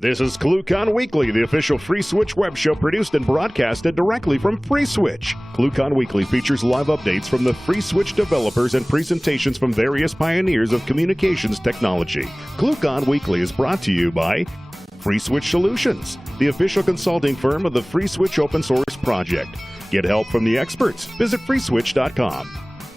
This is ClueCon Weekly, the official FreeSWITCH web show produced and broadcasted directly from FreeSWITCH. ClueCon Weekly features live updates from the FreeSWITCH developers and presentations from various pioneers of communications technology. ClueCon Weekly is brought to you by FreeSWITCH Solutions, the official consulting firm of the FreeSWITCH open source project. Get help from the experts. Visit freeswitch.com.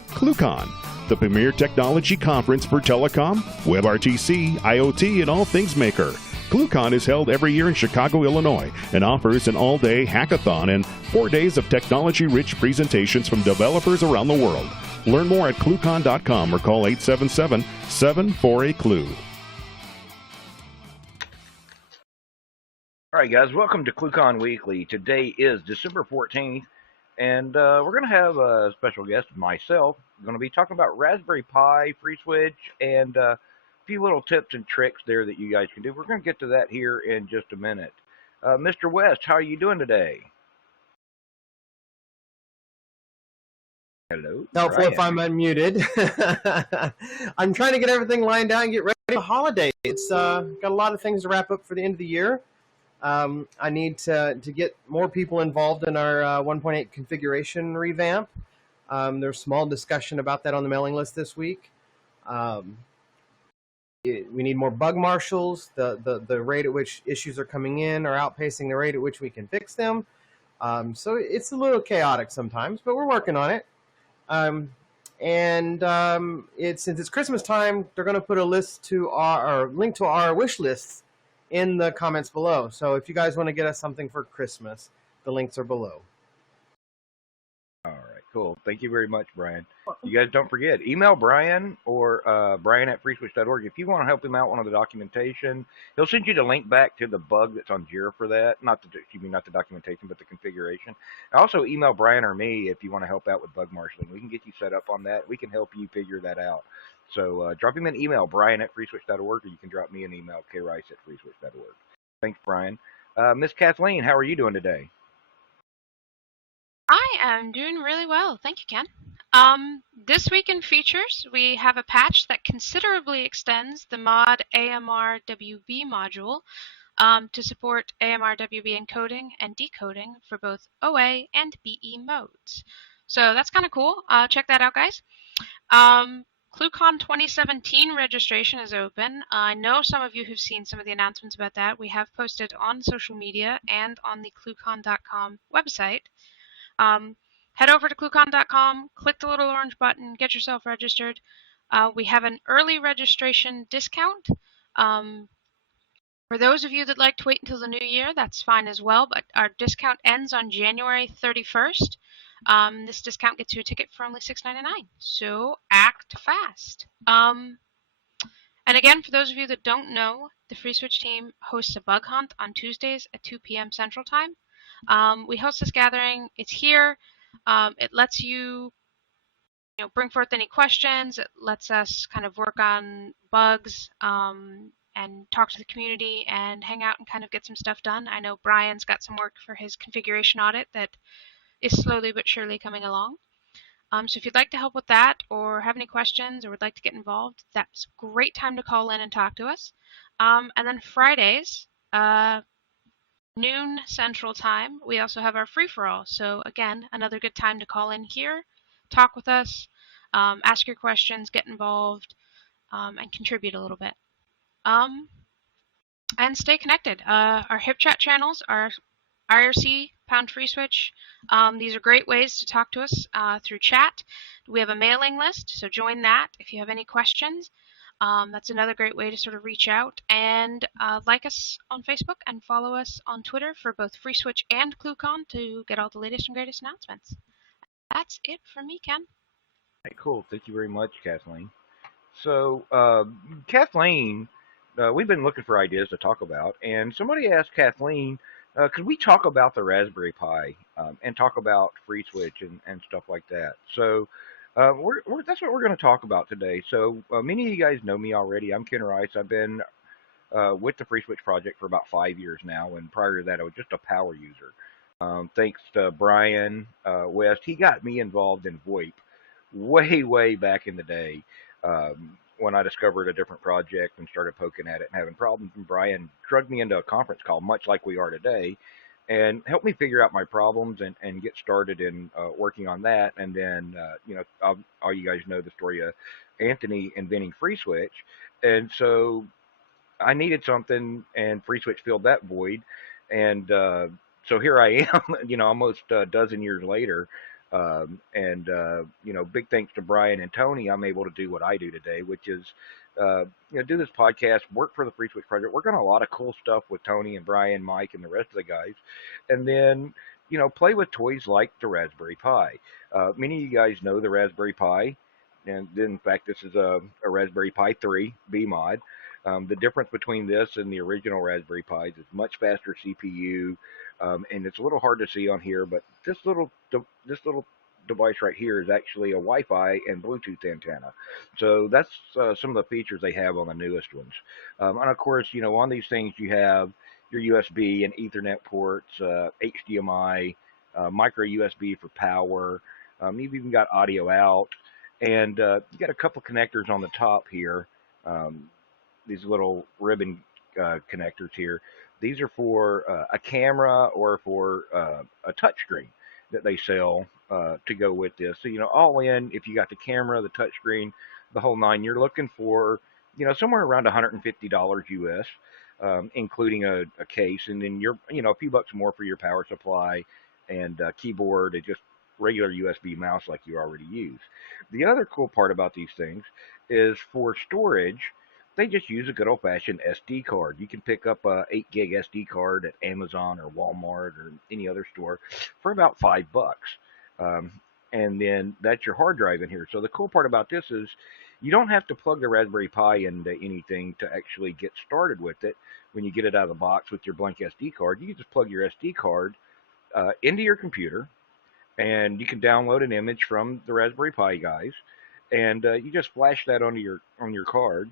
ClueCon, the premier technology conference for telecom, WebRTC, IoT, and all things maker. ClueCon is held every year in Chicago, Illinois, and offers an all-day hackathon and 4 days of technology-rich presentations from developers around the world. Learn more at ClueCon.com or call 877-748-CLUE. All right, guys, welcome to ClueCon Weekly. Today is December 14th, and we're going to have a special guest, myself. I'm going to be talking about Raspberry Pi, FreeSWITCH, and a few little tips and tricks there that you guys can do. We're going to get to that here in just a minute. Mr. West, how are you doing today? Hello. Helpful if I'm unmuted. I'm trying to get everything lined out and get ready for the holiday. It's got a lot of things to wrap up for the end of the year. I need to get more people involved in our 1.8 configuration revamp. There's small discussion about that on the mailing list this week. We need more bug marshals. The rate at which issues are coming in are outpacing the rate at which we can fix them. So it's a little chaotic sometimes, but we're working on it. Since it's Christmas time, they're going to put a list to our link to our wish lists in the comments below. So if you guys want to get us something for Christmas, the links are below. All right, cool. Thank you very much, Brian. You guys don't forget, email Brian or Brian at freeswitch.org if you want to help him out on the documentation. He'll send you the link back to the bug that's on Jira for that. Not the documentation, but the configuration. Also, email Brian or me if you want to help out with bug marshaling. We can get you set up on that. We can help you figure that out. So drop him an email, Brian at freeswitch.org, or you can drop me an email, krice at freeswitch.org. Thanks, Brian. Miss Kathleen, how are you doing today? I am doing really well. Thank you, Ken. This week in features, we have a patch that considerably extends the mod AMRWB module to support AMRWB encoding and decoding for both OA and BE modes. So that's kind of cool. Check that out, guys. ClueCon 2017 registration is open. I know some of you have seen some of the announcements about that. We have posted on social media and on the ClueCon.com website. Head over to ClueCon.com, click the little orange button, get yourself registered. We have an early registration discount. For those of you that like to wait until the new year, that's fine as well, but our discount ends on January 31st. This discount gets you a ticket for only $6.99, so act fast. And again, for those of you that don't know, the FreeSWITCH team hosts a bug hunt on Tuesdays at 2 p.m. Central Time. We host this gathering. It's here. It lets you, bring forth any questions. It lets us kind of work on bugs and talk to the community and hang out and kind of get some stuff done. I know Brian's got some work for his configuration audit that is slowly but surely coming along. So if you'd like to help with that or have any questions or would like to get involved, that's a great time to call in and talk to us. And then Fridays, noon Central Time, we also have our free-for-all. So again, another good time to call in here, talk with us, ask your questions, get involved, and contribute a little bit. And stay connected. Our HipChat channels are IRC, #FreeSWITCH. These are great ways to talk to us through chat. We have a mailing list, so join that if you have any questions. That's another great way to sort of reach out, and like us on Facebook and follow us on Twitter for both FreeSWITCH and ClueCon to get all the latest and greatest announcements. That's it from me, Ken. Hey, cool. Thank you very much, Kathleen. So, Kathleen, we've been looking for ideas to talk about, and somebody asked Kathleen, could we talk about the Raspberry Pi and talk about FreeSWITCH and stuff like that? So, that's what we're going to talk about today. So many of you guys know me already. I'm Ken Rice. I've been with the FreeSWITCH project for about 5 years now, and prior to that, I was just a power user. Thanks to Brian West, he got me involved in VoIP way back in the day when I discovered a different project and started poking at it and having problems. And Brian drugged me into a conference call, much like we are today, and helped me figure out my problems and get started in working on that. And then, all you guys know the story of Anthony inventing FreeSWITCH. And so I needed something, and FreeSWITCH filled that void. And so here I am, almost a dozen years later. Big thanks to Brian and Tony, I'm able to do what I do today, which is, do this podcast, work for the FreeSWITCH project, work on a lot of cool stuff with Tony and Brian, Mike, and the rest of the guys, and then, play with toys like the Raspberry Pi. Many of you guys know the Raspberry Pi, and in fact, this is a Raspberry Pi 3 B mod. The difference between this and the original Raspberry Pis is much faster CPU, and it's a little hard to see on here, but this little device right here is actually a Wi-Fi and Bluetooth antenna. So that's some of the features they have on the newest ones. And of course, on these things you have your USB and Ethernet ports, HDMI, micro USB for power. You've even got audio out, and you got a couple connectors on the top here. These little ribbon connectors here. These are for a camera or for a touchscreen that they sell to go with this. So, all in, if you got the camera, the touchscreen, the whole nine, you're looking for, somewhere around $150 US, including a case, and then you're, a few bucks more for your power supply and keyboard and just regular USB mouse like you already use. The other cool part about these things is for storage, they just use a good old-fashioned SD card. You can pick up a 8 gig SD card at Amazon or Walmart or any other store for about $5. And then that's your hard drive in here. So the cool part about this is you don't have to plug the Raspberry Pi into anything to actually get started with it. When you get it out of the box with your blank SD card, you can just plug your SD card into your computer, and you can download an image from the Raspberry Pi guys, and you just flash that on your card,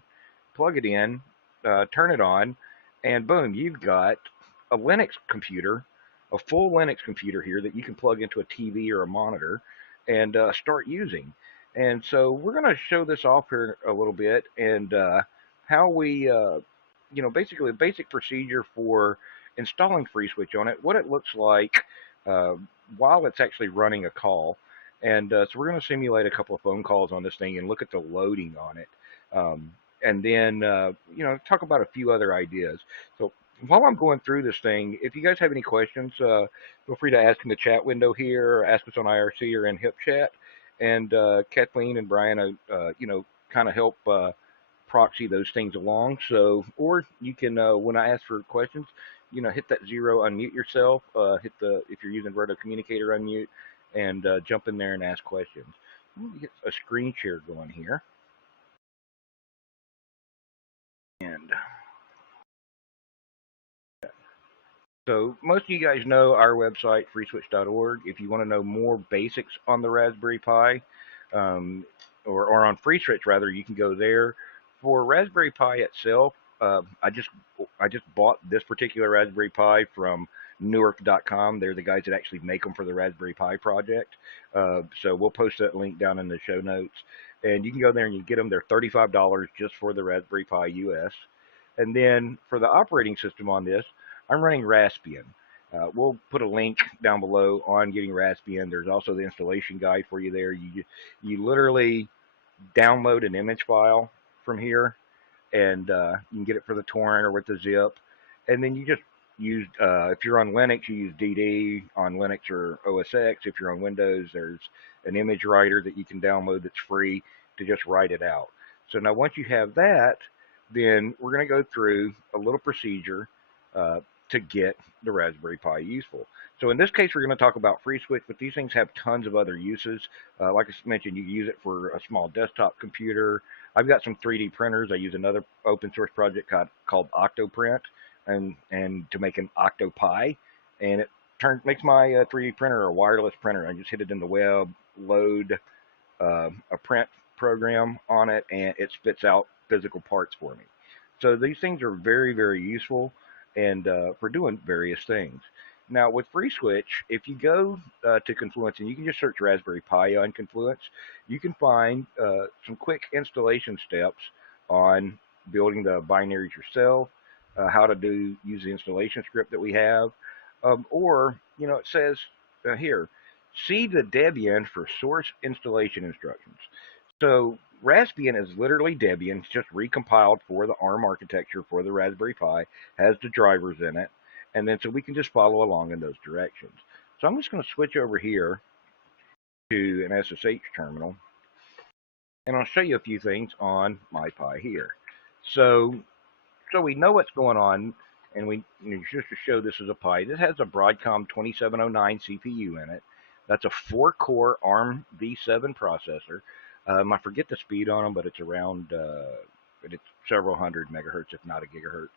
plug it in, turn it on, and boom, you've got a Linux computer, a full Linux computer here that you can plug into a TV or a monitor and start using. And so we're going to show this off here a little bit, and how we, basically a basic procedure for installing FreeSWITCH on it, what it looks like while it's actually running a call. And so we're going to simulate a couple of phone calls on this thing and look at the loading on it. And then, talk about a few other ideas. So while I'm going through this thing, if you guys have any questions, feel free to ask in the chat window here, or ask us on IRC or in HIP chat. And Kathleen and Brian, kind of help proxy those things along. So, or you can, when I ask for questions, hit that 0, unmute yourself, if you're using Verto Communicator, unmute, and jump in there and ask questions. Let me get a screen share going here. And so most of you guys know our website, freeswitch.org. If you want to know more basics on the Raspberry Pi, or on FreeSWITCH rather, you can go there. For Raspberry Pi itself, I just bought this particular Raspberry Pi from Newark.com. They're the guys that actually make them for the Raspberry Pi project. So we'll post that link down in the show notes. And you can go there and you get them. They're $35 just for the Raspberry Pi US. And then for the operating system on this, I'm running Raspbian. We'll put a link down below on getting Raspbian. There's also the installation guide for you there. You literally download an image file from here, and you can get it for the torrent or with the zip. And then you just use, if you're on Linux, you use DD on Linux or OS X. If you're on Windows, there's an image writer that you can download that's free to just write it out. So now once you have that, then we're going to go through a little procedure to get the Raspberry Pi useful. So in this case, we're going to talk about FreeSWITCH, but these things have tons of other uses. Like I mentioned, you can use it for a small desktop computer. I've got some 3D printers. I use another open source project called Octoprint, and to make an Octopi, and it makes my 3D printer a wireless printer. I just hit it in the web, load a print program on it, and it spits out physical parts for me. So these things are very, very useful and for doing various things. Now with FreeSWITCH, if you go to Confluence and you can just search Raspberry Pi on Confluence, you can find some quick installation steps on building the binaries yourself, how to use the installation script that we have, or it says here, see the Debian for source installation instructions. So Raspbian is literally Debian. It's just recompiled for the ARM architecture for the Raspberry Pi, has the drivers in it, and then so we can just follow along in those directions. So I'm just going to switch over here to an SSH terminal, and I'll show you a few things on my Pi here. So we know what's going on, and just to show this is a Pi. This has a Broadcom 2709 CPU in it. That's a 4-core ARM v7 processor. I forget the speed on them, but it's around it's several hundred megahertz, if not a gigahertz.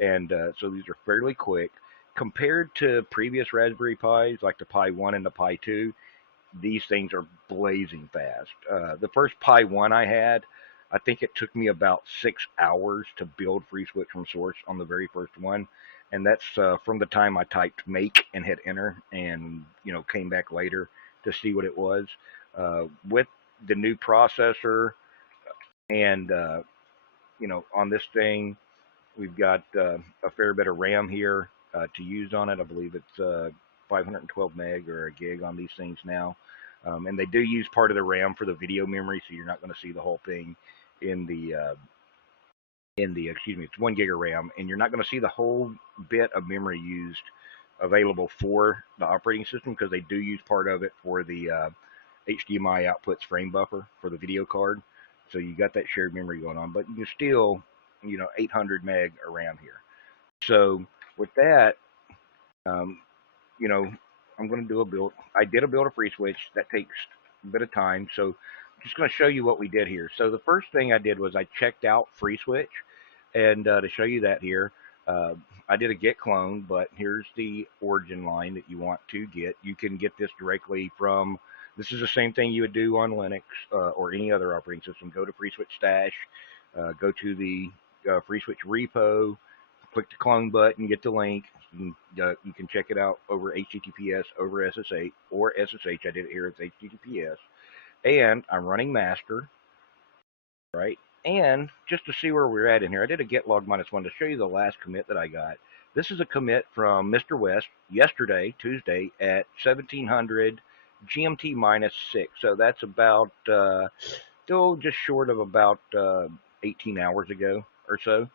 And so these are fairly quick. Compared to previous Raspberry Pis, like the Pi 1 and the Pi 2, these things are blazing fast. The first Pi 1 I had, I think it took me about 6 hours to build FreeSWITCH from source on the very first one. And that's from the time I typed make and hit enter and, came back later to see what it was. With the new processor and, on this thing, we've got a fair bit of RAM here to use on it. I believe it's 512 meg or a gig on these things now. And they do use part of the RAM for the video memory, so you're not going to see the whole thing in the it's 1 gig of RAM, and you're not going to see the whole bit of memory used available for the operating system because they do use part of it for the HDMI outputs frame buffer for the video card. So you got that shared memory going on, but you can still, 800 meg of RAM here. So with that, I'm going to do a build. I did a build of FreeSWITCH. That takes a bit of time. So I'm just going to show you what we did here. So the first thing I did was I checked out FreeSWITCH. And to show you that here, I did a git clone, but here's the origin line that you want to get. You can get this directly from, this is the same thing you would do on Linux or any other operating system. Go to FreeSWITCH stash, go to the FreeSWITCH repo, click the clone button, get the link. You can check it out over HTTPS, over SSH, or SSH. I did it here as HTTPS. And I'm running master, right? And just to see where we're at in here, I did a git log -1 to show you the last commit that I got. This is a commit from Mr. West yesterday, Tuesday, at 1700 GMT -6. So that's about, still just short of about 18 hours ago or so.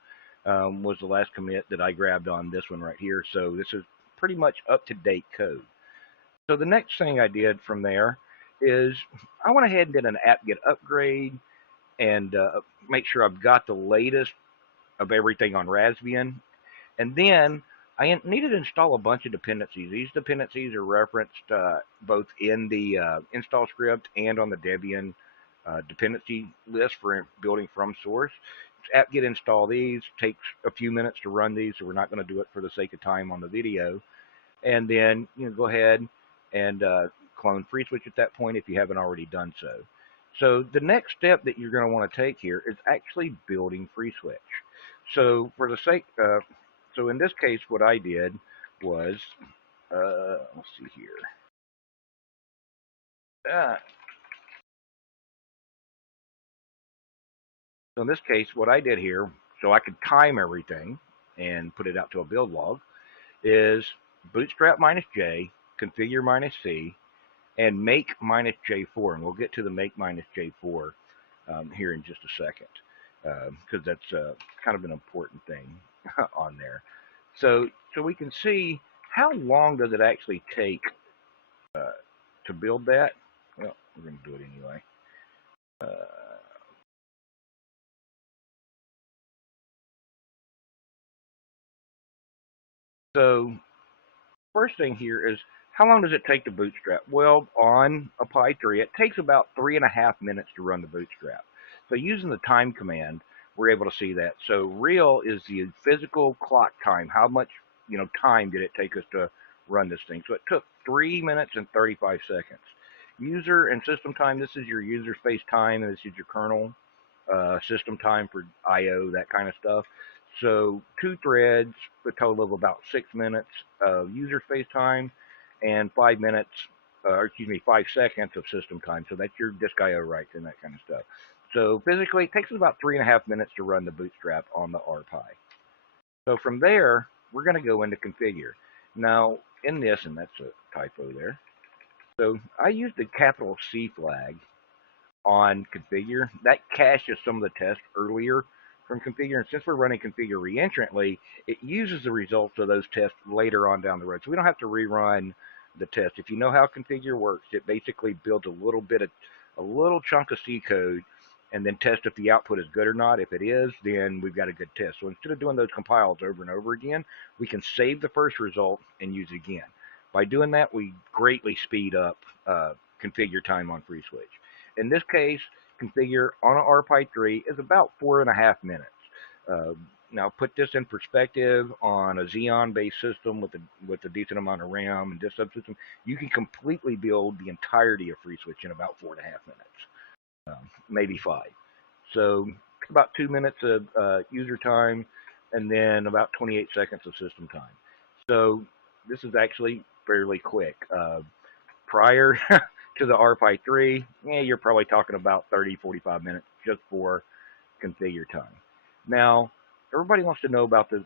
Was the last commit that I grabbed on this one right here. So this is pretty much up-to-date code. So the next thing I did from there is I went ahead and did an apt-get upgrade and make sure I've got the latest of everything on Raspbian. And then I needed to install a bunch of dependencies. These dependencies are referenced both in the install script and on the Debian dependency list for building from source. Apt-get install these. Takes a few minutes to run these, so we're not going to do it for the sake of time on the video. And then go ahead and clone FreeSWITCH at that point if you haven't already done so. So the next step that you're going to want to take here is actually building FreeSWITCH. So for the sake, so in this case, what I did was, let's see here. So in this case, what I did here, so I could time everything and put it out to a build log, is bootstrap -J, configure -C, and make -J4, and we'll get to the make -J4 here in just a second, because that's kind of an important thing on there. So we can see how long does it actually take to build that. Well, we're going to do it anyway. So first thing here is, how long does it take to bootstrap? Well, on a Pi 3, it takes about 3.5 minutes to run the bootstrap. So using the time command, we're able to see that. So real is the physical clock time. How much time did it take us to run this thing? So it took 3 minutes and 35 seconds. User and system time, this is your user space time, and this is your kernel system time for I/O, that kind of stuff. So 2 threads, a total of about 6 minutes of user space time, and 5 minutes, or excuse me, 5 seconds of system time. So that's your disk I/O writes and that kind of stuff. So physically, it takes us about 3.5 minutes to run the bootstrap on the RPi. So from there, we're going to go into configure. Now, in this, and that's a typo there. So I used the capital C flag on configure. That caches some of the tests earlier from configure, and since we're running configure reentrantly, it uses the results of those tests later on down the road. So we don't have to rerun the test. If you know how configure works, it basically builds a little chunk of C code and then test if the output is good or not. If it is, then we've got a good test. So instead of doing those compiles over and over again, we can save the first result and use it again. By doing that, we greatly speed up configure time on FreeSWITCH. In this case, configure on an RPi 3 is about 4.5 minutes. Now, put this in perspective on a Xeon-based system with a decent amount of RAM and disk subsystem, you can completely build the entirety of FreeSWITCH in about 4.5 minutes, maybe 5. So about 2 minutes of user time, and then about 28 seconds of system time. So this is actually fairly quick. Prior to the RPi 3, you're probably talking about 30, 45 minutes just for configure time. Now, everybody wants to know about the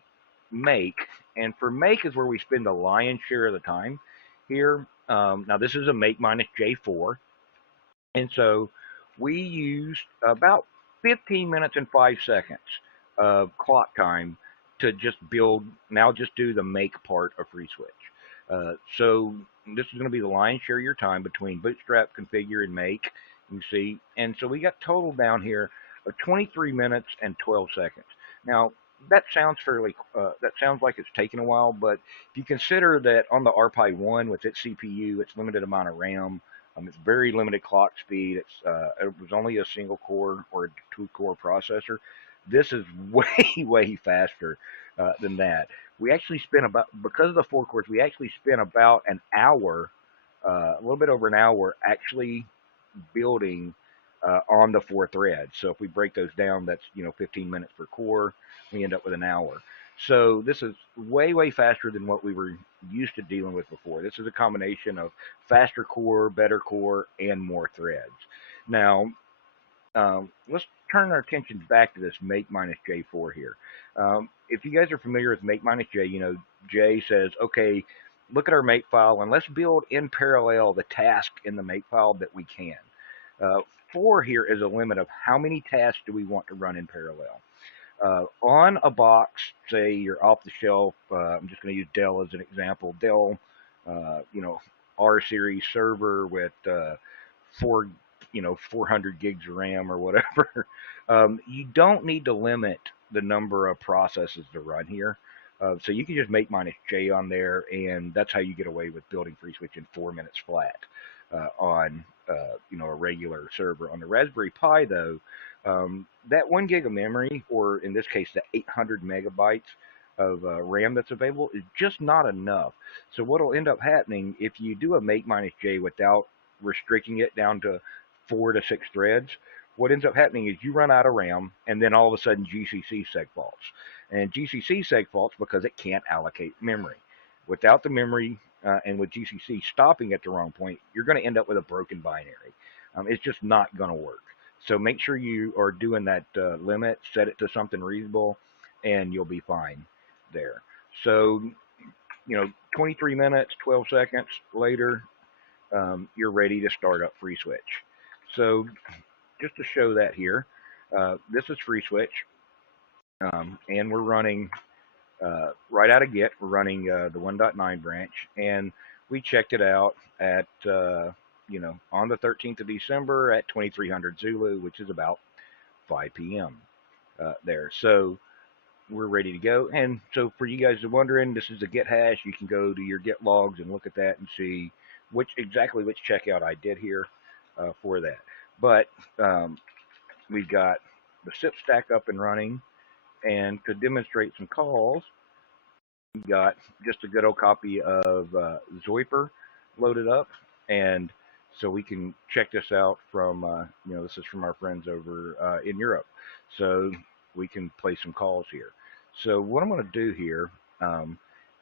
make, and for make is where we spend the lion's share of the time here. Now, this is a make minus J4, and so we used about 15 minutes and 5 seconds of clock time to just build, now just do the make part of FreeSWITCH. So this is going to be the lion's share of your time between bootstrap, configure, and make, you see. And so we got total down here of 23 minutes and 12 seconds. Now, that sounds that sounds like it's taken a while, but if you consider that on the RPi 1 with its CPU, its limited amount of RAM, it's very limited clock speed. It was only a single core or a 2-core processor. This is way faster than that. We actually spent because of the 4 cores, we actually spent about an hour, a little bit over an hour, actually building on the 4 threads. So if we break those down, that's 15 minutes per core. We end up with an hour. So this is way faster than what we were used to dealing with before. This is a combination of faster core, better core, and more threads. Now, let's turn our attention back to this make minus J4 here. If you guys are familiar with make minus J, J says, okay, look at our make file and let's build in parallel the task in the make file that we can. 4 here is a limit of how many tasks do we want to run in parallel. On a box, say you're off the shelf, I'm just going to use Dell as an example. Dell, R series server with 400 gigs of RAM or whatever. You don't need to limit the number of processes to run here. So you can just make minus J on there, and that's how you get away with building FreeSWITCH in 4 minutes flat on a regular server. On the Raspberry Pi, though, that 1 gig of memory, or in this case, the 800 megabytes of RAM that's available, is just not enough. So what will end up happening if you do a make minus J without restricting it down to 4 to 6 threads, what ends up happening is you run out of RAM, and then all of a sudden GCC seg faults. And GCC seg faults because it can't allocate memory. Without the memory and with GCC stopping at the wrong point, you're going to end up with a broken binary. It's just not going to work. So make sure you are doing that limit, set it to something reasonable, and you'll be fine there. So, 23 minutes, 12 seconds later, you're ready to start up FreeSWITCH. So just to show that here, this is FreeSWITCH, and we're running right out of Git. We're running the 1.9 branch, and we checked it out at on the 13th of December at 2300 Zulu, which is about 5 p.m. There. So we're ready to go. And so for you guys who are wondering, this is a Git hash. You can go to your Git logs and look at that and see exactly which checkout I did here for that. But we've got the SIP stack up and running, and to demonstrate some calls, we've got just a good old copy of Zoiper loaded up, and so we can check this out from, this is from our friends over in Europe. So we can play some calls here. So what I'm going to do here,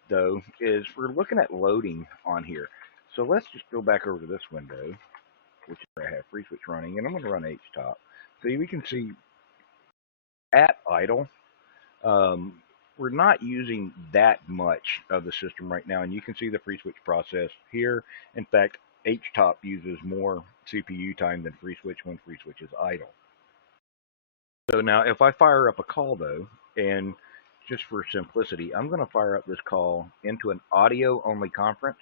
though, is we're looking at loading on here. So let's just go back over to this window, which is where I have FreeSWITCH running, and I'm going to run htop. So we can see at idle, we're not using that much of the system right now, and you can see the FreeSWITCH process here. In fact, htop uses more CPU time than FreeSWITCH when FreeSWITCH is idle. So now if I fire up a call, though, and just for simplicity, I'm going to fire up this call into an audio-only conference.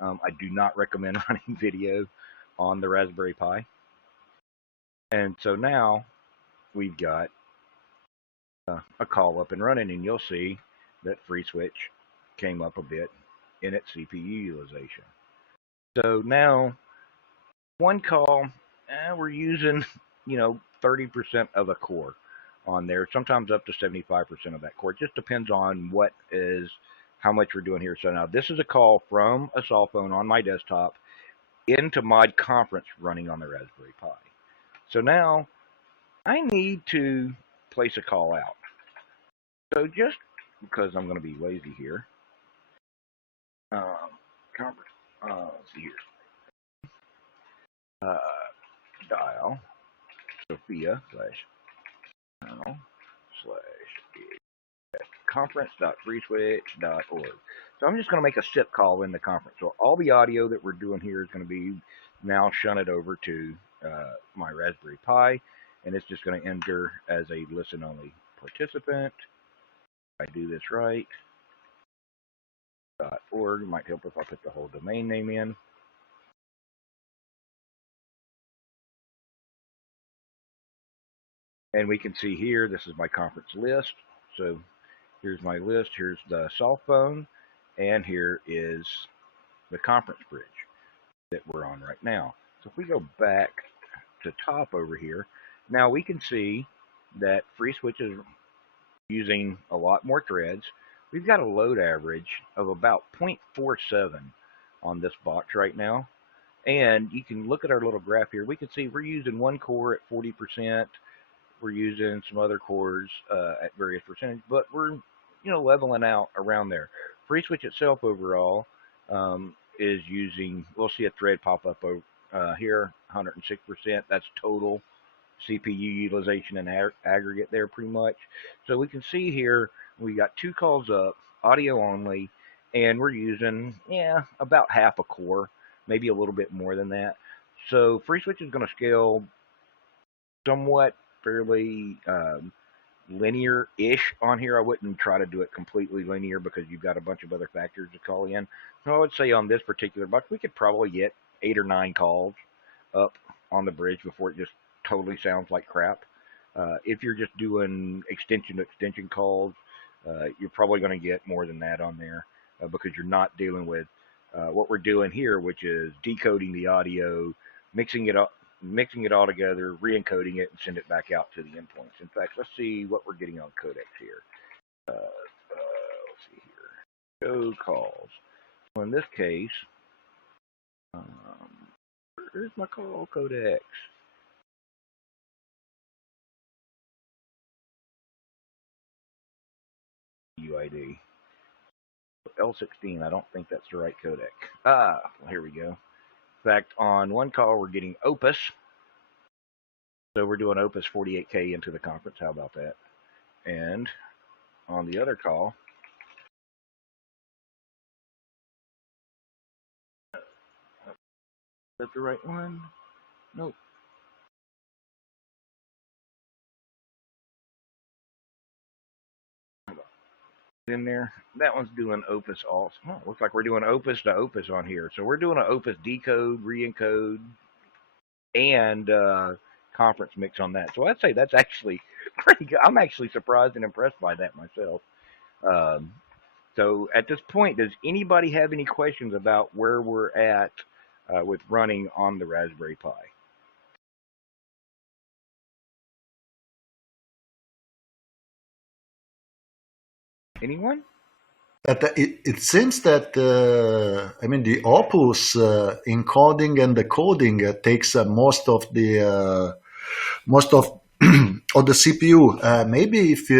I do not recommend running video on the Raspberry Pi. And so now we've got a call up and running, and you'll see that FreeSWITCH came up a bit in its CPU utilization. So now one call, we're using, 30% of a core on there, sometimes up to 75% of that core. It just depends on how much we're doing here. So now this is a call from a cell phone on my desktop into Mod Conference running on the Raspberry Pi. So now I need to place a call out. So just because I'm going to be lazy here, conference, let's see here, dial Sophia /conference.freeswitch.org. So I'm just going to make a SIP call in the conference. So all the audio that we're doing here is going to be now shunted over to my Raspberry Pi, and it's just going to enter as a listen-only participant. If I do this right, .org might help if I put the whole domain name in. And we can see here, this is my conference list. So here's my list, here's the cell phone, and here is the conference bridge that we're on right now. So if we go back to top over here, now we can see that FreeSWITCH is using a lot more threads. We've got a load average of about 0.47 on this box right now. And you can look at our little graph here. We can see we're using one core at 40%. We're using some other cores at various percentages, but we're leveling out around there. FreeSWITCH itself overall is using, we'll see a thread pop up over here, 106%. That's total CPU utilization and aggregate there pretty much. So we can see here we got two calls up, audio only, and we're using about half a core, maybe a little bit more than that. So FreeSWITCH is going to scale somewhat fairly linear-ish on here. I wouldn't try to do it completely linear because you've got a bunch of other factors to call in. So I would say on this particular box, we could probably get 8 or 9 calls up on the bridge before it just totally sounds like crap. If you're just doing extension calls, you're probably going to get more than that on there because you're not dealing with what we're doing here, which is decoding the audio, mixing it all together, re-encoding it, and send it back out to the endpoints. In fact, let's see what we're getting on codecs here. Let's see here. Show calls. So in this case, where's my call codecs? UID. L16, I don't think that's the right codec. Well, here we go. In fact, on one call, we're getting Opus. So we're doing Opus 48K into the conference. How about that? And on the other call, is that the right one? Nope. In there, that one's doing Opus also. Oh, looks like we're doing Opus to Opus on here. So we're doing an Opus decode, re-encode, and conference mix on that. So I'd say that's actually pretty good. I'm actually surprised and impressed by that myself. So at this point, does anybody have any questions about where we're at with running on the Raspberry Pi? Anyone? It seems that the Opus encoding and decoding takes most of on the CPU, maybe if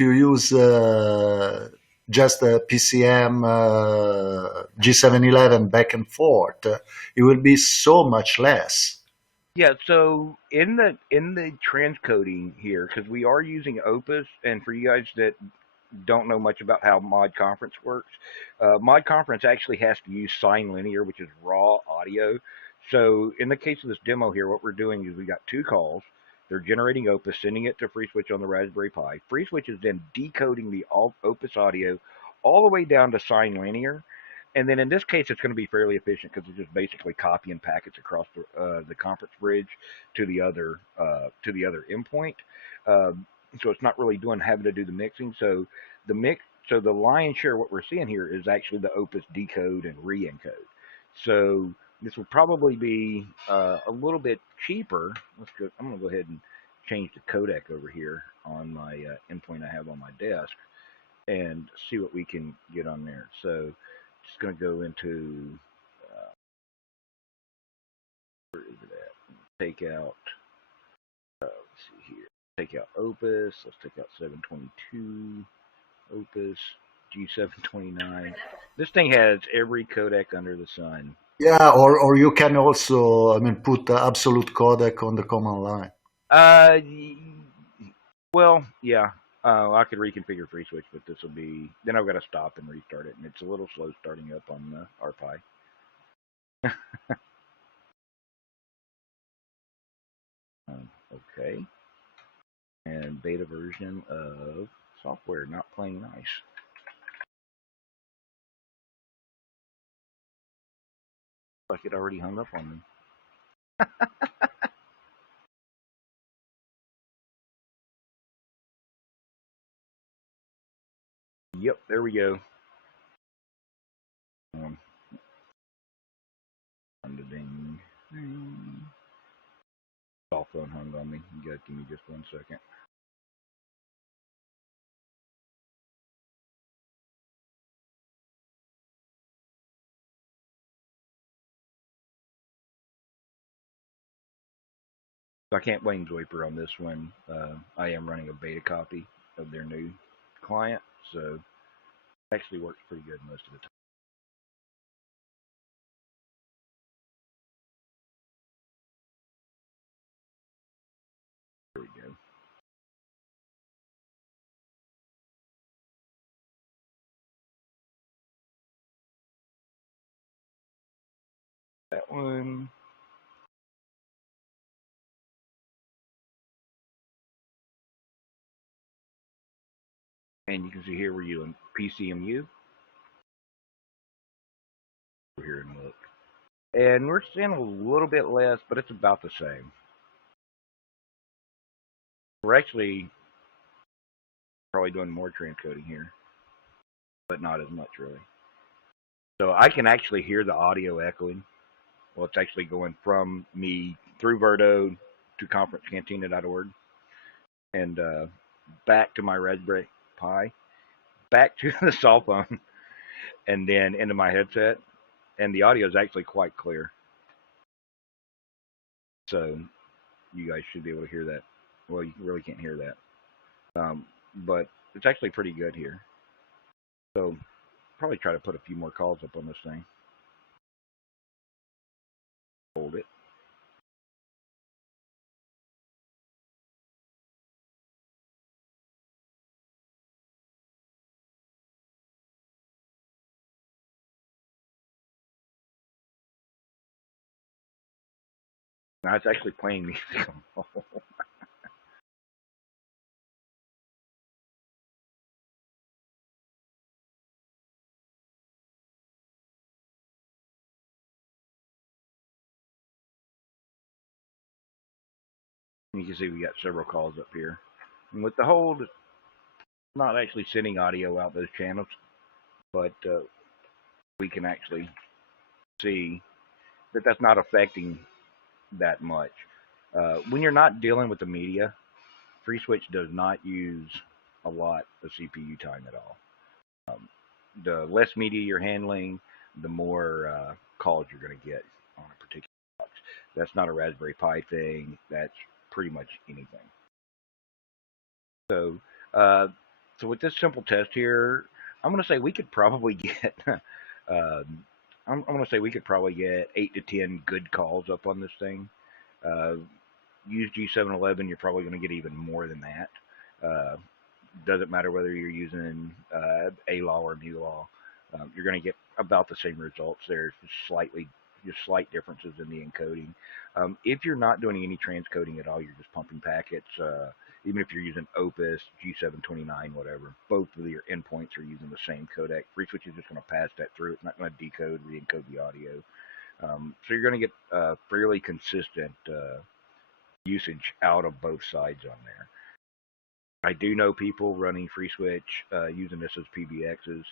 you use just a PCM G711 back and forth, it will be so much less. Yeah, so in the transcoding here, because we are using Opus, and for you guys that don't know much about how Mod Conference works, Mod Conference actually has to use sine linear, which is raw audio. So in the case of this demo here, what we're doing is we got two calls. They're generating Opus, sending it to FreeSWITCH on the Raspberry Pi. FreeSWITCH is then decoding the Opus audio all the way down to sine linear. And then in this case, it's going to be fairly efficient because it's just basically copying packets across the conference bridge to the other endpoint. So it's not really having to do the mixing. So the lion's share of what we're seeing here is actually the Opus decode and re-encode. So this will probably be a little bit cheaper. I'm going to go ahead and change the codec over here on my endpoint I have on my desk and see what we can get on there. So just going to go into where is it at? Take out. Let's see here. Take out Opus. Let's take out 722. Opus G729. This thing has every codec under the sun. Yeah, or you can also, put absolute codec on the command line. Well, yeah. I could reconfigure FreeSWITCH, but this will be. Then I've got to stop and restart it, and it's a little slow starting up on the RPi. Okay. And beta version of software not playing nice. Like it already hung up on me. Yep, there we go. Ding. Cell phone hung on me. You guys give me just 1 second. So I can't blame Zoiper on this one. I am running a beta copy of their new client, so it actually works pretty good most of the time. There we go. That one. And you can see here we're using PCMU. Over here and look. And we're seeing a little bit less, but it's about the same. We're actually probably doing more transcoding here, but not as much really. So I can actually hear the audio echoing. Well, it's actually going from me through Verdo to conferencecantina.org and back to my Raspberry Pi, back to the cell phone, and then into my headset. And the audio is actually quite clear. So you guys should be able to hear that. Well, you really can't hear that. But it's actually pretty good here. So probably try to put a few more calls up on this thing. Hold it. Now it's actually playing music. You can see we got several calls up here. And with the hold, not actually sending audio out those channels, but we can actually see that that's not affecting that much. When you're not dealing with the media, FreeSWITCH does not use a lot of CPU time at all. The less media you're handling, the more calls you're going to get on a particular box. That's not a Raspberry Pi thing. That's pretty much anything. So, uh, so with this simple test here, I'm going to say we could probably get, I'm going to say we could probably get 8 to 10 good calls up on this thing. Uh, use G711, you're probably going to get even more than that. Doesn't matter whether you're using A-law or mu-law. You're going to get about the same results. There's just slight differences in the encoding. If you're not doing any transcoding at all, you're just pumping packets. Even if you're using Opus, G729, whatever, both of your endpoints are using the same codec. FreeSWITCH is just going to pass that through. It's not going to decode, re-encode the audio. So you're going to get fairly consistent usage out of both sides on there. I do know people running FreeSWITCH using this as PBXs.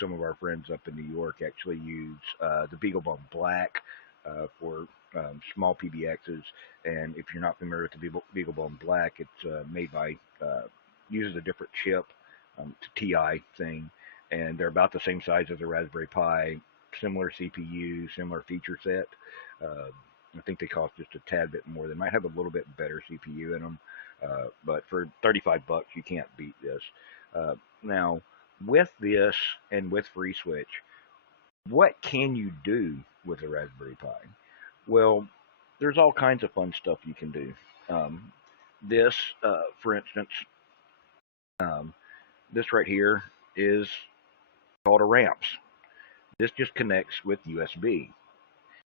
Some of our friends up in New York actually use the BeagleBone Black for small PBXs. And if you're not familiar with the BeagleBone Black, it's made by, uses a different chip, TI thing, and they're about the same size as a Raspberry Pi, similar CPU, similar feature set. I think they cost just a tad bit more. They might have a little bit better CPU in them, but for $35, you can't beat this. Now, with this and with FreeSWITCH, what can you do with a Raspberry Pi? Well, there's all kinds of fun stuff you can do. This, for instance, this right here is called a ramps. This just connects with USB.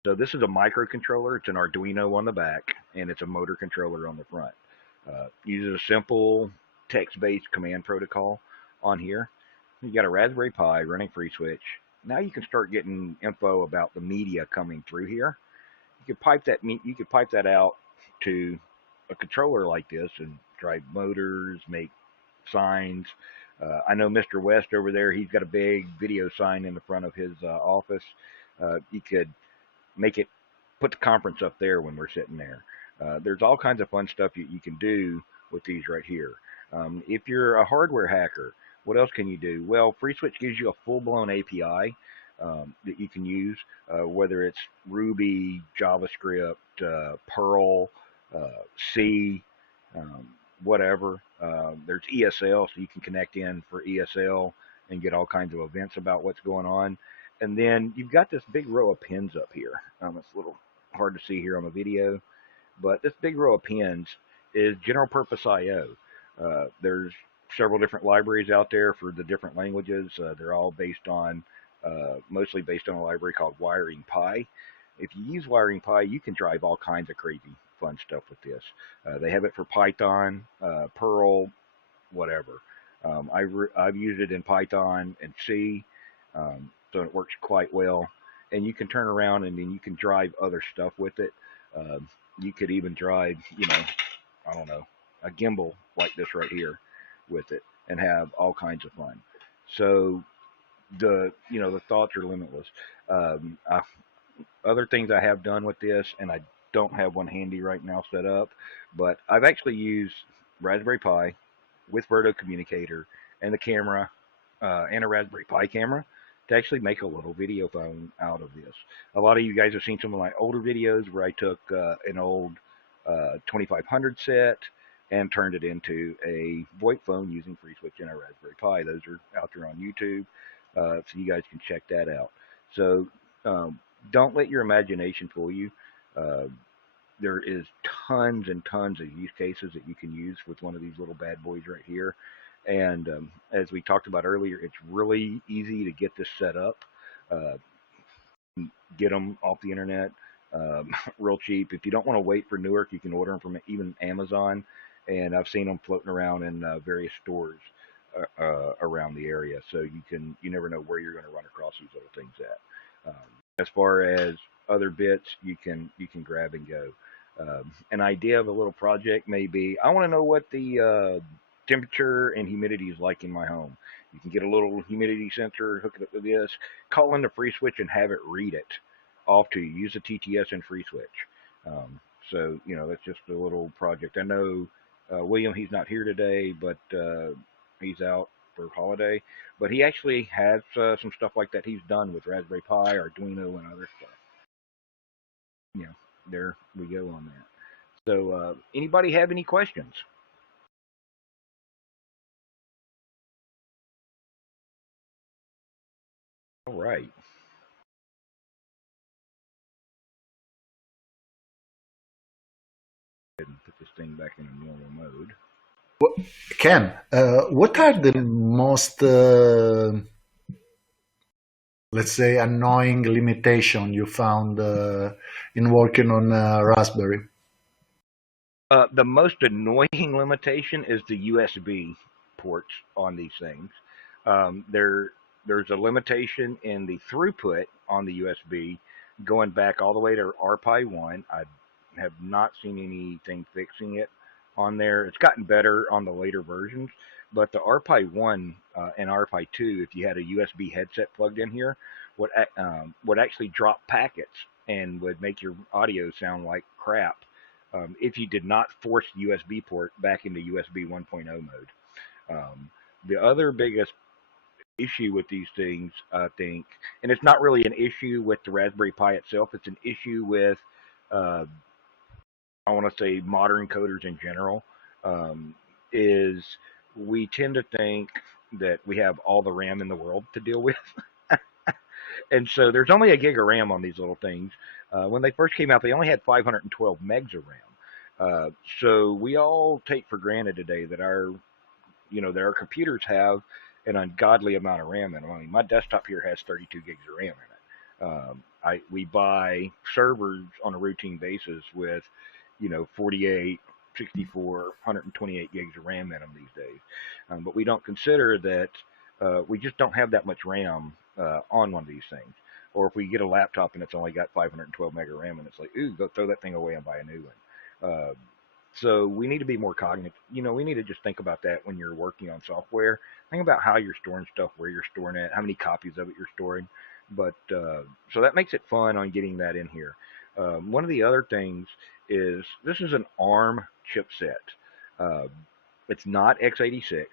So this is a microcontroller. It's an Arduino on the back, and it's a motor controller on the front. Uses a simple text-based command protocol on here. You got a Raspberry Pi running FreeSWITCH. Now you can start getting info about the media coming through here. You could pipe that out to a controller like this and drive motors, make signs. I know Mr. West over there. He's got a big video sign in the front of his office. You could put the conference up there when we're sitting there. There's all kinds of fun stuff you can do with these right here. If you're a hardware hacker, what else can you do? Well, FreeSWITCH gives you a full-blown API that you can use, whether it's Ruby, JavaScript, Perl, C, whatever. There's ESL, so you can connect in for ESL and get all kinds of events about what's going on. And then you've got this big row of pins up here. It's a little hard to see here on the video, but this big row of pins is general purpose I/O. There's several different libraries out there for the different languages. They're all mostly based on a library called WiringPi. If you use WiringPi, you can drive all kinds of crazy fun stuff with this. They have it for Python, Perl, whatever. I've used it in Python and C. So it works quite well, and you can turn around and then you can drive other stuff with it. You could even drive, I don't know, a gimbal like this right here with it and have all kinds of fun. So the thoughts are limitless. Other things I have done with this, and I don't have one handy right now set up, but I've actually used Raspberry Pi with Verto communicator and the camera and a Raspberry Pi camera to actually make a little video phone out of this. A lot of you guys have seen some of my older videos where I took an old 2500 set and turned it into a VoIP phone using FreeSWITCH and a Raspberry Pi. Those are out there on YouTube, so you guys can check that out. So don't let your imagination fool you. There is tons and tons of use cases that you can use with one of these little bad boys right here. And as we talked about earlier, it's really easy to get this set up. Get them off the internet real cheap. If you don't want to wait for Newark, you can order them from even Amazon. And I've seen them floating around in various stores around the area. So you never know where you're going to run across these little things at. As far as other bits, you can grab and go. An idea of a little project may be, I want to know what the temperature and humidity is like in my home. You can get a little humidity sensor, hook it up with this, call into FreeSWITCH and have it read it off to you. Use a TTS and FreeSWITCH. So, that's just a little project. I know William, he's not here today, but he's out for holiday. But he actually has some stuff like that he's done with Raspberry Pi, Arduino, and other stuff. There we go on that. So anybody have any questions? All right. Go ahead and put this thing back in a normal mode. Ken, what are the most, let's say, annoying limitation you found in working on Raspberry? The most annoying limitation is the USB ports on these things. There's a limitation in the throughput on the USB going back all the way to RPi 1. I have not seen anything fixing it on there. It's gotten better on the later versions, but the RPi 1 and RPi 2, if you had a USB headset plugged in here, would actually drop packets and would make your audio sound like crap if you did not force the USB port back into USB 1.0 mode. The other biggest issue with these things, I think, and it's not really an issue with the Raspberry Pi itself, it's an issue with, uh, I want to say, modern coders in general, is we tend to think that we have all the RAM in the world to deal with. And so there's only a gig of RAM on these little things. When they first came out, they only had 512 megs of RAM. So we all take for granted today that our computers have an ungodly amount of RAM in them. I mean, my desktop here has 32 gigs of RAM in it. We buy servers on a routine basis with 48, 64, 128 gigs of RAM in them these days. But we don't consider that we just don't have that much RAM on one of these things. Or if we get a laptop and it's only got 512 meg of RAM, and it's like, ooh, go throw that thing away and buy a new one. So we need to be more cognitive. We need to just think about that when you're working on software. Think about how you're storing stuff, where you're storing it, how many copies of it you're storing. But so that makes it fun on getting that in here. One of the other things is this is an ARM chipset. Uh, it's not x86.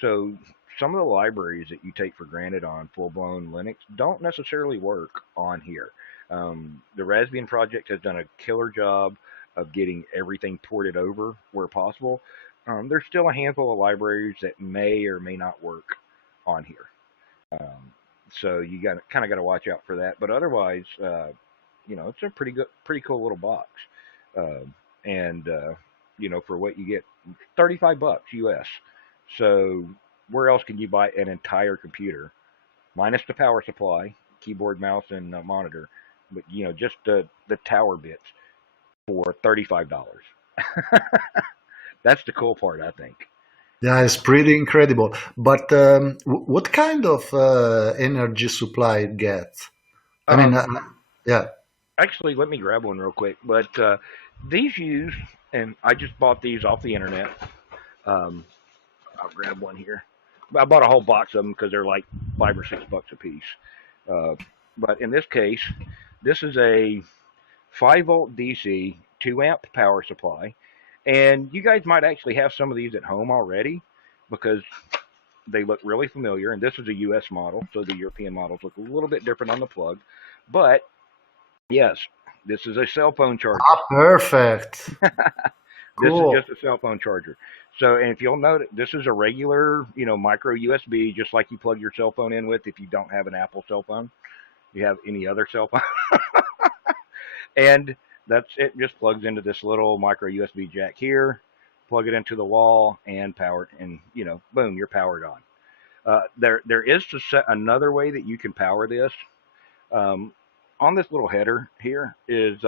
So some of the libraries that you take for granted on full-blown Linux don't necessarily work on here. The Raspbian project has done a killer job of getting everything ported over where possible. There's still a handful of libraries that may or may not work on here. Um, so you got to watch out for that. But otherwise, it's a pretty cool little box. And for what you get, $35 US. So where else can you buy an entire computer minus the power supply, keyboard, mouse, and monitor, but just the tower bits for $35? That's the cool part, I think. Yeah, it's pretty incredible. But what kind of energy supply it gets? I mean, Um, yeah. Actually, let me grab one real quick. But these use, and I just bought these off the internet. Um, I'll grab one here. I bought a whole box of them because they're like $5 or $6 a piece. Uh, but in this case, this is a 5-volt DC, 2 amp power supply, and you guys might actually have some of these at home already because they look really familiar. And this is a US model, so the European models look a little bit different on the plug. But yes, this is a cell phone charger. Ah, perfect. This is Cool. just a cell phone charger. So, and if you'll note, this is a regular, micro USB, just like you plug your cell phone in with if you don't have an Apple cell phone. You have any other cell phone. And that's it. Just plugs into this little micro USB jack here. Plug it into the wall and power it, and boom, you're powered on. There is another way that you can power this. Um, on this little header here is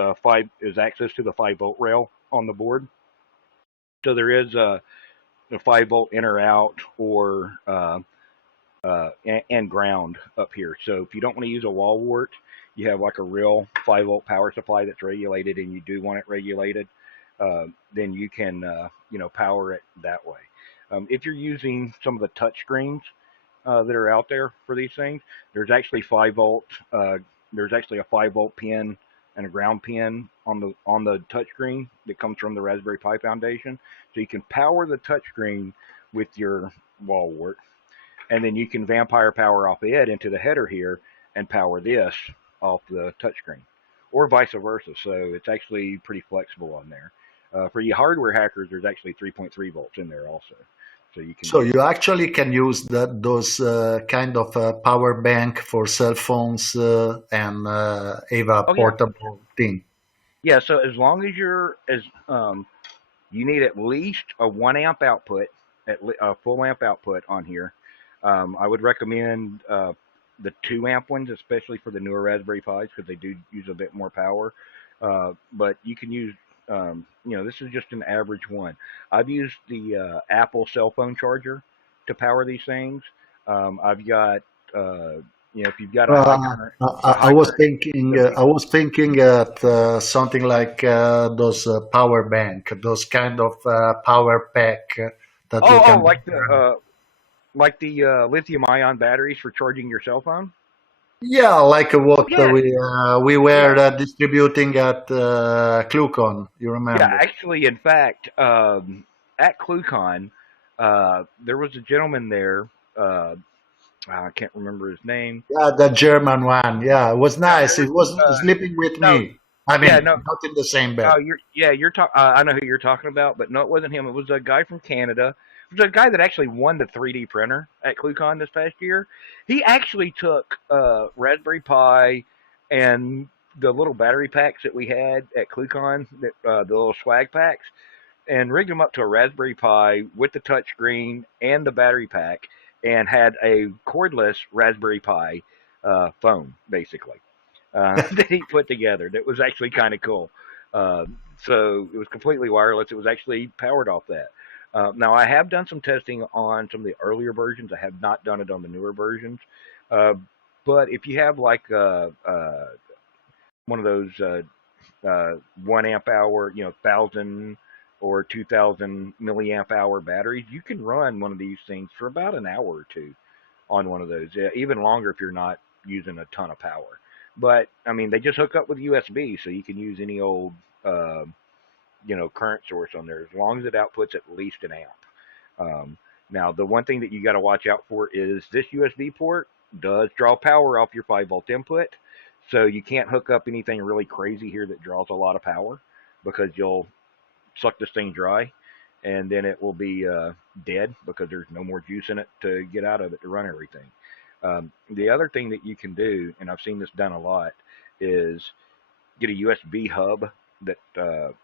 access to the 5-volt rail on the board. So there is a 5-volt in or out, or and ground up here. So if you don't want to use a wall wart, you have like a real 5-volt power supply that's regulated, and you do want it regulated, then you can power it that way. If you're using some of the touch screens that are out there for these things, there's actually 5-volt. There's actually a 5-volt pin and a ground pin on the touchscreen that comes from the Raspberry Pi Foundation. So you can power the touchscreen with your wall wart, and then you can vampire power off it into the header here and power this off the touchscreen, or vice versa. So it's actually pretty flexible on there. For you hardware hackers, there's actually 3.3 volts in there also. So you can So get you actually can use those kind of power bank for cell phones and have a oh yeah. portable thing. Yeah, so as long as you need at least a 1 amp output, a full amp output on here. I would recommend the 2 amp ones, especially for the newer Raspberry Pis, because they do use a bit more power. But you can use, this is just an average one. I've used the Apple cell phone charger to power these things. I've got, if you've got Uh, a I high was current thinking, USB. I was thinking something like those power bank, those kind of power pack that you Oh, can. like the lithium ion batteries for charging your cell phone. Yeah, like what Yeah, we were yeah, distributing at ClueCon. You yeah. remember? Actually, in fact, at ClueCon, there was a gentleman there. I can't remember his name. Yeah, the German one. Yeah, it was Yeah, nice. It was sleeping with no, me. I yeah, mean, no. not in the same Oh, bed. you're talking. I know who you're talking about, but no, it wasn't him. It was a guy from Canada. It was a guy that actually won the 3D printer at ClueCon this past year. He actually took Raspberry Pi and the little battery packs that we had at ClueCon, the little swag packs, and rigged them up to a Raspberry Pi with the touchscreen and the battery pack, and had a cordless Raspberry Pi phone, basically, that he put together. That was actually kind of cool. Uh, so it was completely wireless. It was actually powered off that. Now I have done some testing on some of the earlier versions. I have not done it on the newer versions. Uh, but if you have like one of those 1 amp hour, 1,000 or 2,000 milliamp hour batteries, you can run one of these things for about an hour or two on one of those. Even longer if you're not using a ton of power. But I mean, they just hook up with USB, so you can use any old, uh, current source on there as long as it outputs at least an amp. Now, the one thing that you got to watch out for is this USB port does draw power off your 5-volt input, so you can't hook up anything really crazy here that draws a lot of power because you'll suck this thing dry, and then it will be dead because there's no more juice in it to get out of it to run everything. The other thing that you can do, and I've seen this done a lot, is get a USB hub that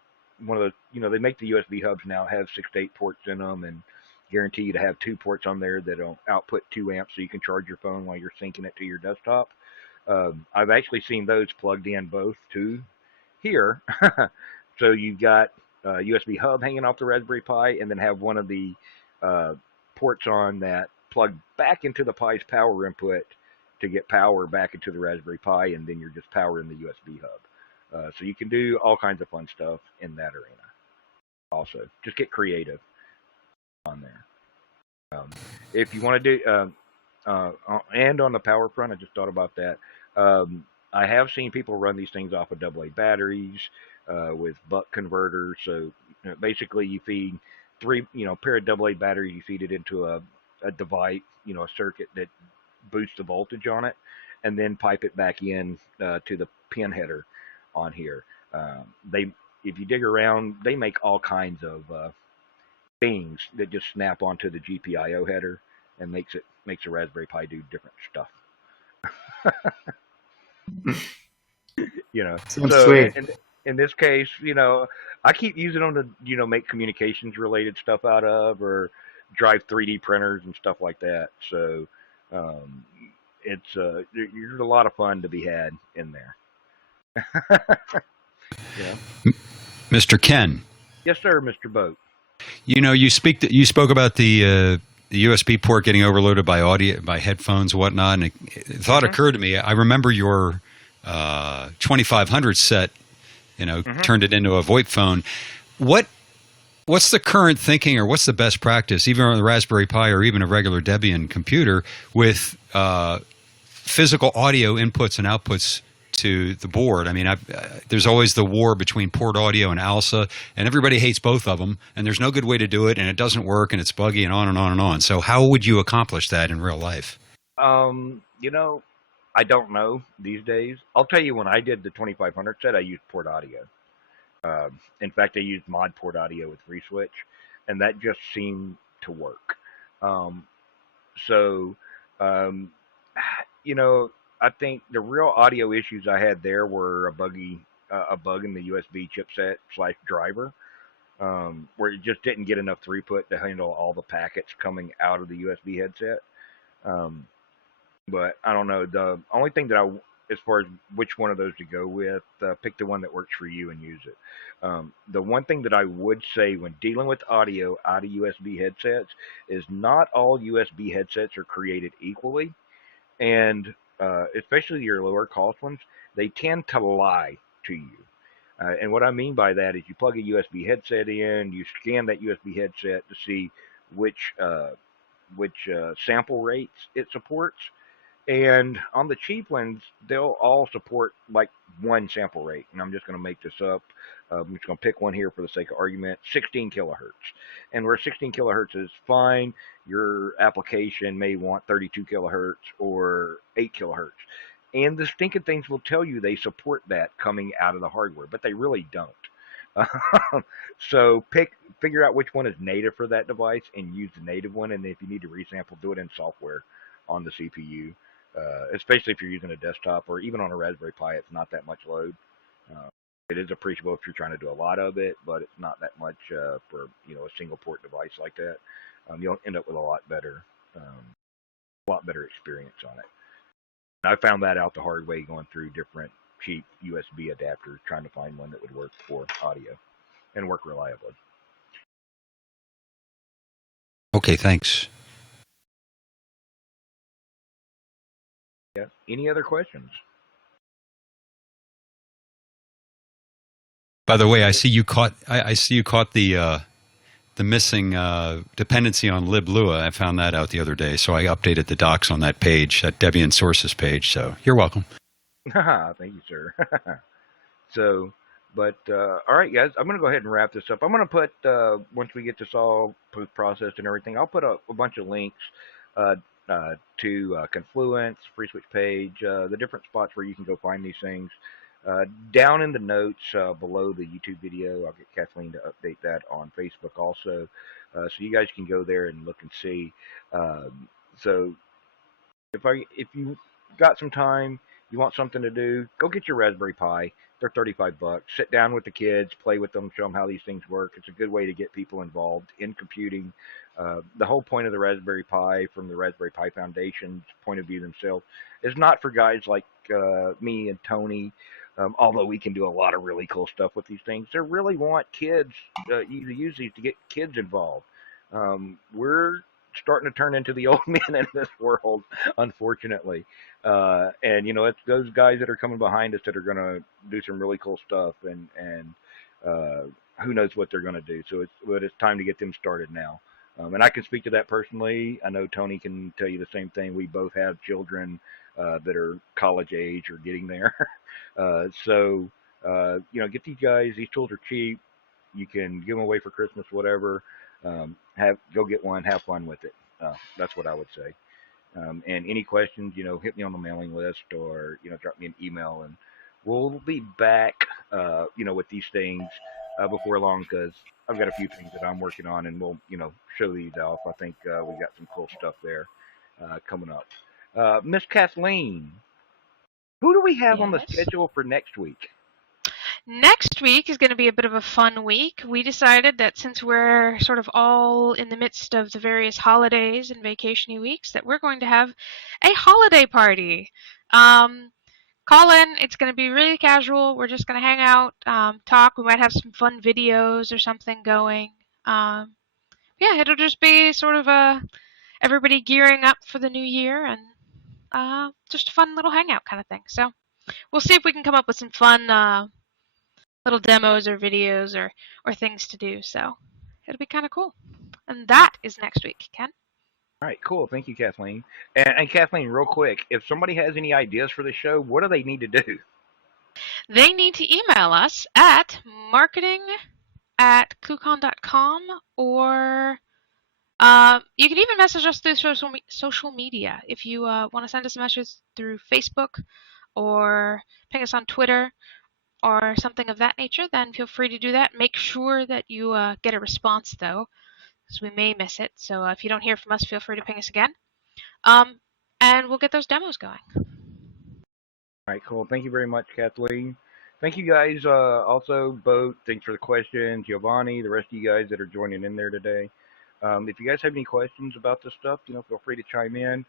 one of the they make the USB hubs now have 6 to 8 ports in them, and guarantee you to have 2 ports on there that'll output 2 amps so you can charge your phone while you're syncing it to your desktop. I've actually seen those plugged in both to here. So you've got a USB hub hanging off the Raspberry Pi, and then have one of the uh, ports on that plug back into the Pi's power input to get power back into the Raspberry Pi, and then you're just powering the USB hub. So you can do all kinds of fun stuff in that arena. Also, just get creative on there. If you want to do, and on the power front, I just thought about that. I have seen people run these things off of AA batteries with buck converters. So basically, you feed three, pair of AA batteries. You feed it into a device, a circuit that boosts the voltage on it, and then pipe it back in to the pin header on here. They, if you dig around, they make all kinds of things that just snap onto the GPIO header and makes a Raspberry Pi do different stuff. Sounds So sweet. in this case, I keep using them to make communications related stuff out of, or drive 3D printers and stuff like that. So um, it's there's a lot of fun to be had in there. Yeah. Mr. Ken, Yes, sir, Mr. Boat. you spoke about the USB port getting overloaded by audio, by headphones, and whatnot. And a thought Mm-hmm. occurred to me. I remember your 2500 set. Mm-hmm. Turned it into a VoIP phone. What's the current thinking, or what's the best practice, even on the Raspberry Pi or even a regular Debian computer, with physical audio inputs and outputs to the board? I mean, there's always the war between port audio and ALSA, and everybody hates both of them, and there's no good way to do it, and it doesn't work, and it's buggy, and on and on and on. So how would you accomplish that in real life? I don't know these days. I'll tell you, when I did the 2500 set, I used port audio. In fact, I used mod port audio with FreeSWITCH, and that just seemed to work. Um, so, um, you know, I think the real audio issues I had there were a bug in the USB chipset slash driver, where it just didn't get enough throughput to handle all the packets coming out of the USB headset. Um, but I don't know. The only thing that as far as which one of those to go with, pick the one that works for you and use it. The one thing that I would say when dealing with audio out of USB headsets is not all USB headsets are created equally, and especially your lower cost ones, they tend to lie to you. And what I mean by that is you plug a USB headset in, you scan that USB headset to see which sample rates it supports, and on the cheap ones, they'll all support like one sample rate. And I'm just going to make this up. I'm just going to pick one here for the sake of argument, 16 kilohertz. And where 16 kilohertz is fine, your application may want 32 kilohertz or 8 kilohertz. And the stinking things will tell you they support that coming out of the hardware, but they really don't. So figure out which one is native for that device and use the native one. And if you need to resample, do it in software on the CPU. Especially if you're using a desktop or even on a Raspberry Pi, it's not that much load. Uh, it is appreciable if you're trying to do a lot of it, but it's not that much for a single port device like that. You'll end up with a lot better experience on it. And I found that out the hard way going through different cheap USB adapters, trying to find one that would work for audio and work reliably. Okay, thanks. Yeah. Any other questions? By the way, I see you caught. I see you caught the missing dependency on liblua. I found that out the other day, so I updated the docs on that page, that Debian sources page. So you're welcome. Thank you, sir. So, but all right, guys, I'm going to go ahead and wrap this up. I'm going to put once we get this all processed and everything, I'll put a bunch of links to Confluence, FreeSWITCH page, the different spots where you can go find these things. Down in the notes below the YouTube video, I'll get Kathleen to update that on Facebook also, so you guys can go there and look and see. So if you got some time, you want something to do, go get your Raspberry Pi. They're $35. Sit down with the kids, play with them, show them how these things work. It's a good way to get people involved in computing. The whole point of the Raspberry Pi, from the Raspberry Pi Foundation's point of view themselves, is not for guys like me and Tony. Although we can do a lot of really cool stuff with these things, they really want kids to use these to get kids involved. We're starting to turn into the old men in this world, unfortunately. And it's those guys that are coming behind us that are going to do some really cool stuff, and who knows what they're going to do. So it's time to get them started now. And I can speak to that personally. I know Tony can tell you the same thing. We both have children that are college age or getting there. So get these guys. These tools are cheap. You can give them away for Christmas, whatever. Go get one, have fun with it. That's what I would say. And any questions, hit me on the mailing list, or drop me an email, and we'll be back, with these things before long, because I've got a few things that I'm working on, and we'll, show these off. I think we got some cool stuff there coming up. Miss Kathleen, who do we have on the schedule for next week? Next week is going to be a bit of a fun week. We decided that since we're sort of all in the midst of the various holidays and vacation-y weeks, that we're going to have a holiday party. Call in. It's going to be really casual. We're just going to hang out, talk. We might have some fun videos or something going. Yeah, it'll just be sort of everybody gearing up for the new year, and just a fun little hangout kind of thing. So we'll see if we can come up with some fun little demos or videos or things to do. So it'll be kind of cool. And that is next week, Ken. All right, cool. Thank you, Kathleen. And Kathleen, real quick, if somebody has any ideas for the show, what do they need to do? They need to email us at marketing@ClueCon.com, or you can even message us through social media. If you want to send us a message through Facebook or ping us on Twitter or something of that nature, then feel free to do that. Make sure that you get a response, though, because we may miss it. So if you don't hear from us, feel free to ping us again. And we'll get those demos going. All right, cool. Thank you very much, Kathleen. Thank you guys. Also, Boat, thanks for the questions. Giovanni, the rest of you guys that are joining in there today. If you guys have any questions about this stuff, feel free to chime in.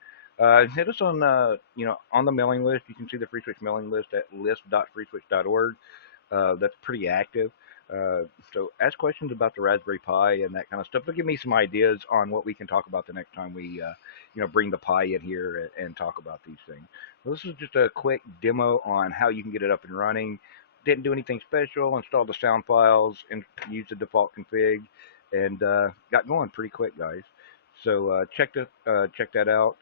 Hit us on, on the mailing list. You can see the FreeSWITCH mailing list at list.freeswitch.org. That's pretty active. So ask questions about the Raspberry Pi and that kind of stuff. It'll give me some ideas on what we can talk about the next time we, bring the Pi in here and talk about these things. Well, this is just a quick demo on how you can get it up and running. Didn't do anything special. Installed the sound files and used the default config, and got going pretty quick, guys. So check that out.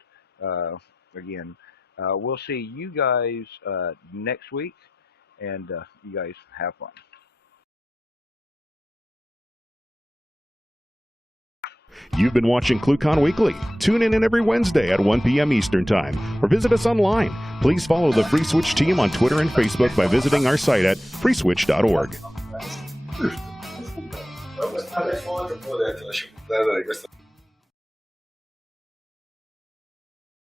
Again, we'll see you guys next week, and you guys have fun. You've been watching ClueCon Weekly. Tune in every Wednesday at 1 p.m. Eastern Time, or visit us online. Please follow the FreeSWITCH team on Twitter and Facebook by visiting our site at freeswitch.org.